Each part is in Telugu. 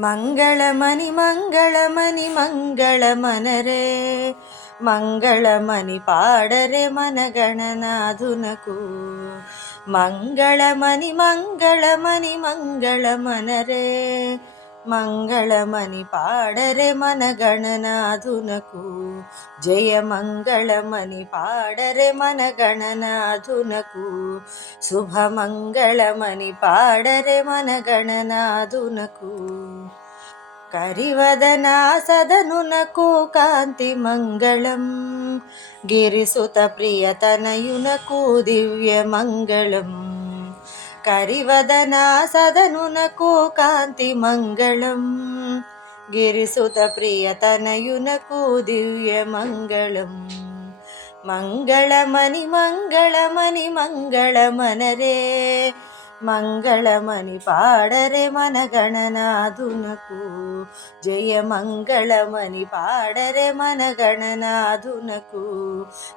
మంగళమణి మంగళమణి మంగళమనరే, మంగళమణి పాడరే మన గణనాథునకు. మంగళమణి మంగళమణి మంగళమనరే, మంగళమణి పాడరే మన గణనాథునకు. జయ మంగళమణి పాడరే మన గణనాథునకు. శుభమంగళమణి పాడరే మన గణనాథునకు. కరివదనా సదనునకు కాంతి మంగళం, గిరిసుత ప్రియతనయునకు దివ్య మంగళం. కరివదనా సదనునకు కాంతి మంగళం, గిరిసుత ప్రియతనయునకు దివ్య మంగళం. మంగళమణి మంగళమణి మంగళమనరే, మంగళమణి పాడరే మన గణనాథునకు. జయ మంగళమణి పాడరే మన గణనాథునకు.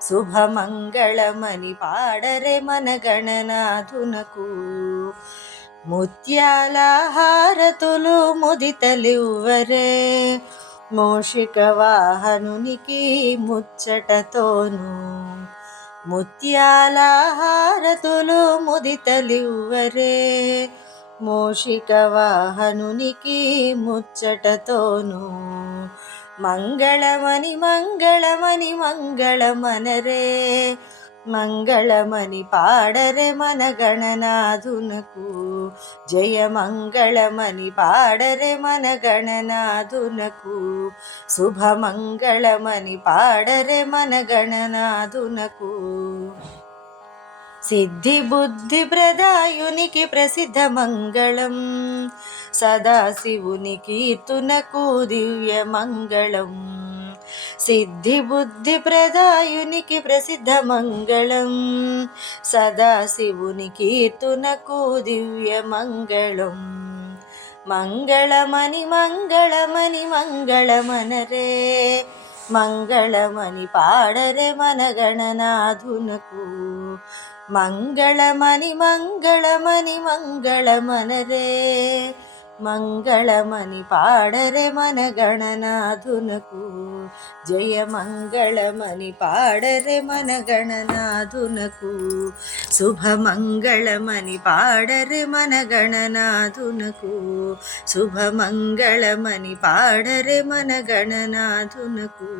శుభమంగళమణి పాడరే మన గణనాథునకు. ముత్యాల హారతులు ముదితలివ్వరే, మూషిక వాహనునికి ముచ్చటతోను. ముత్యాల హారతులు ముదితలివ్వరే, మూషిక వాహనునికి ముచ్చటతోను. మంగళమణి మంగళమణి మంగళమనరే, మంగళమణి పాడరే మన గణనాథునకు. జయ మంగళమణి పాడరే మన గణనాథునకు. శుభమంగళమణి పాడరే మన గణనాథునకు. సిద్ధి బుద్ధి ప్రదాయునికి ప్రసిద్ధ మంగళం, సదాశివుని కీర్తునకు దివ్య మంగళం. సిద్ధి బుద్ధి ప్రదాయునికి ప్రసిద్ధ మంగళం, సదాశివుని కీర్తునకు దివ్య మంగళం. మంగళమణి మంగళమణి మంగళమనరే, మంగళమణి పాడరే మన గణనాథునకు. మంగళమణి మంగళమణి మంగళమనరే, మంగళమణి పాడరే మన గణనాథునకు. జయ మంగళమణి పాడరే మన గణనాథునకు. శుభమంగళమణి పాడరే మన గణనాథునకు. శుభమంగళమణి పాడరే మన గణనాథునకు.